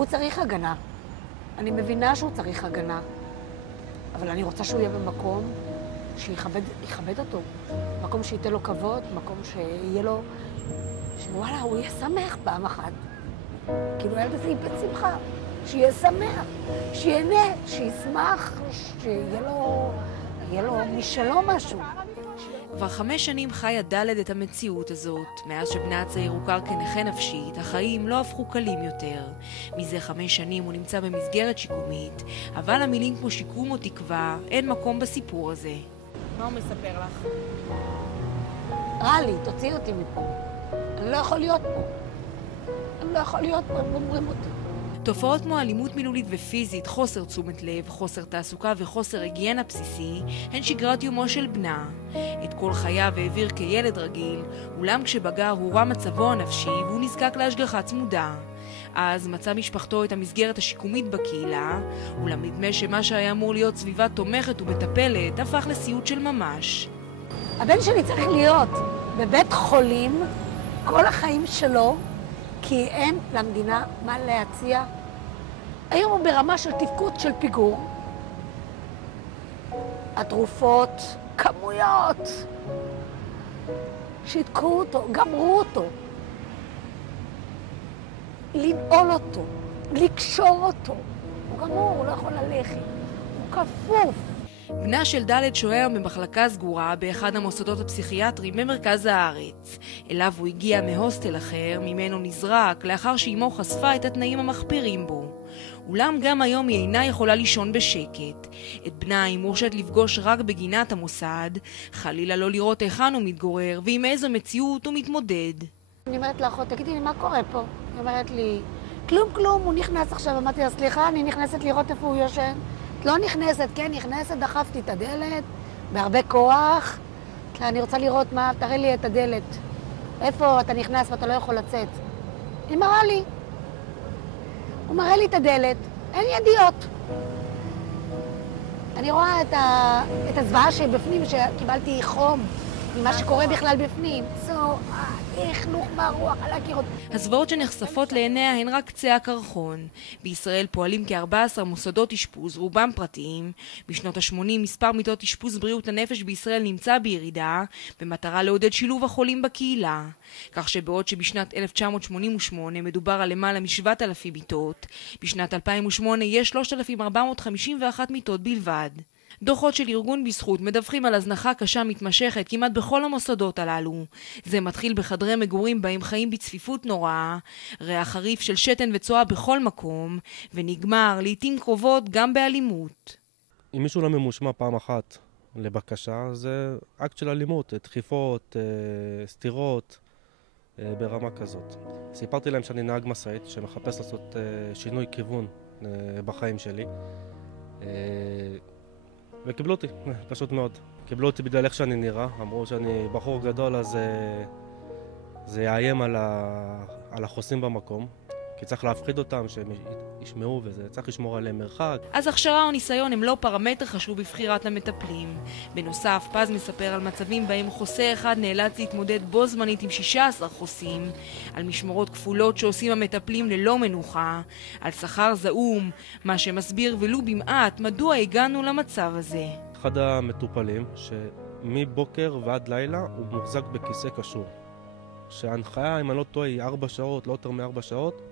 הוא צריך הגנה. אני מבינה שהוא צריך הגנה. אבל אני רוצה שהוא יהיה במקום שיכבד אותו. מקום שייתן לו כבוד, מקום שיהיה לו... שוואלה, הוא יהיה שמח פעם אחת. כאילו הילד הזה איבד שמחה. שיהיה שמח, שיהנה, שישמח, שיהיה לו משלו משהו. כבר 5 שנים חיה דלת את המציאות הזאת. מאז שבנה הצעיר הוכר כנכה נפשית, החיים לא הפכו קלים יותר. מזה 5 שנים הוא נמצא במסגרת שיקומית, אבל המילים כמו שיקום או תקווה, אין מקום בסיפור הזה. מה הוא מספר לך? רע לי, תוציא אותי מפה. אני לא יכול להיות פה. אני לא יכול להיות פה, הם אומרים אותי. תופעות כמו אלימות מילולית ופיזית, חוסר תשומת לב, חוסר תעסוקה וחוסר היגיינה בסיסי הן שגרת יומו של בנה. את כל חייו העביר כילד רגיל, אולם כשבגר הורע מצבו הנפשי והוא נזקק להשגחה צמודה. אז מצא משפחתו את המסגרת השיקומית בקהילה, אולם נדמה שמה שהיה אמור להיות סביבה תומכת ומטפלת הפך לסיוט של ממש. הבן שלי צריך להיות בבית חולים כל החיים שלו, כי אין למדינה מה להציע. היום הוא ברמה של תפקוד של פיגור. התרופות, כמויות, שיתקעו אותו, גמרו אותו. לנעול אותו, לקשור אותו. הוא גמור, הוא לא יכול ללכת. הוא כפוף. בנה של ד' שוהה במחלקה סגורה באחד המוסדות הפסיכיאטריים במרכז הארץ. אליו הוא הגיע מהוסטל אחר, ממנו נזרק, לאחר שאימו חשפה את התנאים המחפירים בו. אולם גם היום היא אינה יכולה לישון בשקט. את בנה היא מורשת לפגוש רק בגינת המוסד, חלילה לא לראות היכן הוא מתגורר ועם איזו מציאות הוא מתמודד. אני אומרת לאחות, תגידי לי, מה קורה פה? היא אומרת לי, כלום, הוא נכנס עכשיו. אמרתי לה, סליחה, אני נכנסת לראות איפה הוא יושן. את לא נכנסת, כן, נכנסת, דחפתי את הדלת, בהרבה כוח. אני רוצה לראות מה, תראה לי את הדלת. איפה אתה נכנס ואתה לא יכול לצאת? היא מראה לי. הוא מראה לי את הדלת, אין ידיעות. אני רואה את הזוועה שבפנים, שקיבלתי חום, ממה שקורה בכלל בפנים. חינוך מהרוח על הקירות. הזוועות שנחשפות לעיניה הן רק קצה הקרחון. בישראל פועלים כ14 מוסדות אשפוז, רובם פרטיים. בשנות ה-80 מספר מיטות אשפוז בריאות הנפש בישראל נמצא בירידה, במטרה לעודד שילוב החולים בקהילה. כך שבעוד שבשנת 1988 מדובר על למעלה מ7,000 מיטות, בשנת 2008 יש 3,451 מיטות בלבד. דוחות של ארגון בזכות מדווחים על הזנחה קשה מתמשכת כמעט בכל המוסדות הללו. זה מתחיל בחדרי מגורים בהם חיים בצפיפות נוראה, ריח חריף של שתן וצואה בכל מקום, ונגמר לעתים קרובות גם באלימות. אם מישהו לא ממושמע פעם אחת לבקשה, זה אקט של אלימות, דחיפות, סתירות, ברמה כזאת. סיפרתי להם שאני נהג משאית שמחפש לעשות שינוי כיוון בחיים שלי. וקיבלו אותי, פשוט מאוד. קיבלו אותי בגלל איך שאני נראה, אמרו שאני בחור גדול, אז זה יאיים על החוסים במקום, כי צריך להפחיד אותם, שהם ישמעו וזה, צריך לשמור עליהם מרחק. אז הכשרה או ניסיון הם לא פרמטר חשוב בבחירת המטפלים. בנוסף, פז מספר על מצבים בהם חוסה אחד נאלץ להתמודד בו זמנית עם 16 חוסים, על משמרות כפולות שעושים המטפלים ללא מנוחה, על שכר זעום, מה שמסביר ולו במעט מדוע הגענו למצב הזה. אחד המטופלים שמבוקר ועד לילה הוא מוחזק בכיסא קשור. שההנחיה, אם אני לא טועה, היא 4 שעות, לא יותר מ4 שעות.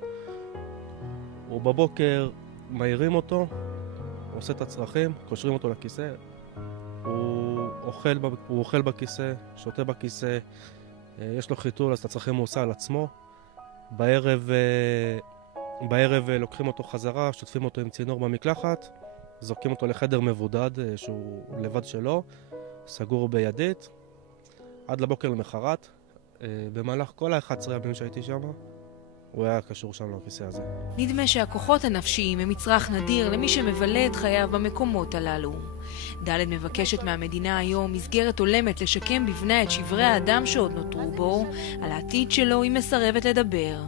ובבוקר מהירים אותו, הוא עושה את הצרכים, קושרים אותו לכיסא, הוא אוכל בכיסא, שותה בכיסא, יש לו חיתול, אז את הצרכים הוא עושה על עצמו. בערב לוקחים אותו חזרה, שוטפים אותו עם צינור במקלחת, זורקים אותו לחדר מבודד שהוא לבד שלו, סגור בידית, עד לבוקר למחרת. במהלך כל ה-11 ימים שהייתי שם, הוא היה קשור שם לכיסא הזה. נדמה שהכוחות הנפשיים הם מצרך נדיר למי שמבלה את חייו במקומות הללו. ד' מבקשת מהמדינה היום מסגרת הולמת לשקם בבנה את שברי האדם שעוד נותרו בו, על העתיד שלו היא מסרבת לדבר.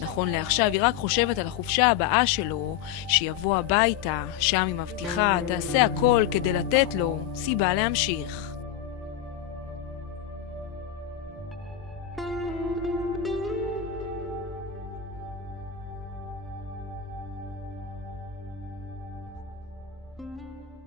נכון לעכשיו היא רק חושבת על החופשה הבאה שלו, שיבוא הביתה, שם היא מבטיחה, תעשה הכל כדי לתת לו סיבה להמשיך. תודה.